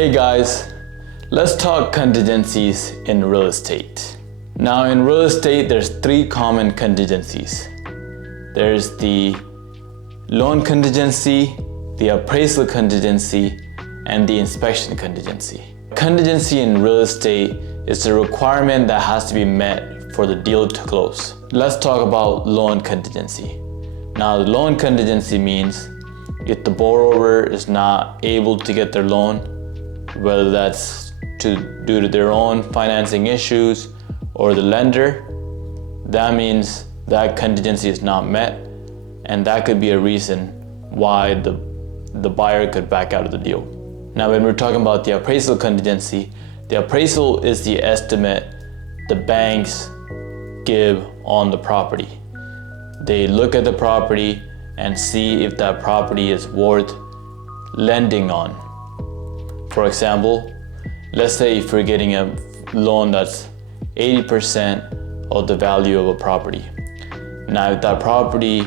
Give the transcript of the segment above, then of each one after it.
Hey guys, let's talk contingencies in real estate. Now in real estate, there's three common contingencies. There's the loan contingency, the appraisal contingency, and the inspection contingency. Contingency in real estate is a requirement that has to be met for the deal to close. Let's talk about loan contingency. Now the loan contingency means if the borrower is not able to get their loan, whether that's due to their own financing issues or the lender, that means that contingency is not met, and that could be a reason why the buyer could back out of the deal. Now when we're talking about the appraisal contingency, the appraisal is the estimate the banks give on the property. They look at the property and see if that property is worth lending on. For example, let's say if you're getting a loan that's 80% of the value of a property. Now if that property,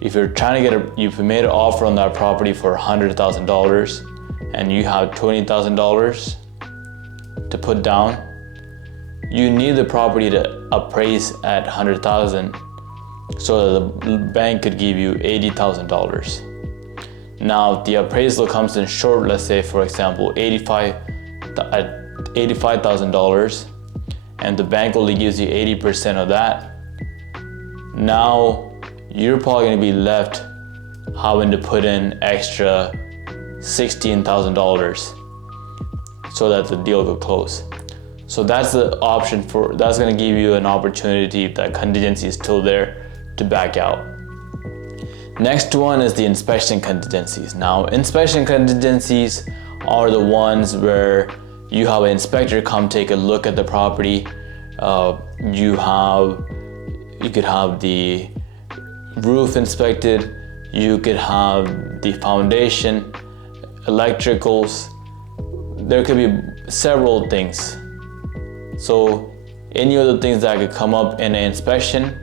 if you're trying to you've made an offer on that property for $100,000 and you have $20,000 to put down, you need the property to appraise at $100,000 so that the bank could give you $80,000. Now, if the appraisal comes in short, let's say for example $85,000, and the bank only gives you 80% of that, now you're probably going to be left having to put in extra $16,000 so that the deal could close. So that's the option that's going to give you an opportunity, if that contingency is still there, to back out. Next one is the inspection contingencies. Now, inspection contingencies are the ones where you have an inspector come take a look at the property. You could have the roof inspected, you could have the foundation, electricals. There could be several things. So any of the things that could come up in an inspection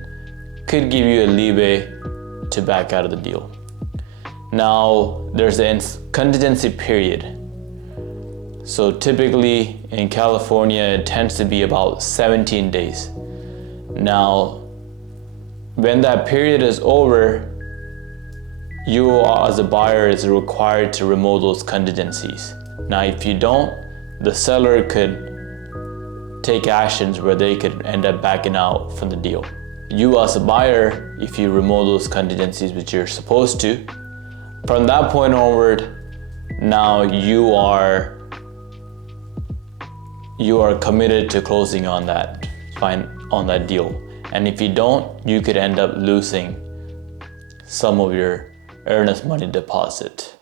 could give you a leeway to back out of the deal. Now there's the contingency period. So typically in California it tends to be about 17 days. Now when that period is over, you as a buyer is required to remove those contingencies. Now if you don't, the seller could take actions where they could end up backing out from the deal. You as a buyer, if you remove those contingencies, which you're supposed to, from that point onward, now you are committed to closing on that deal. And if you don't, you could end up losing some of your earnest money deposit.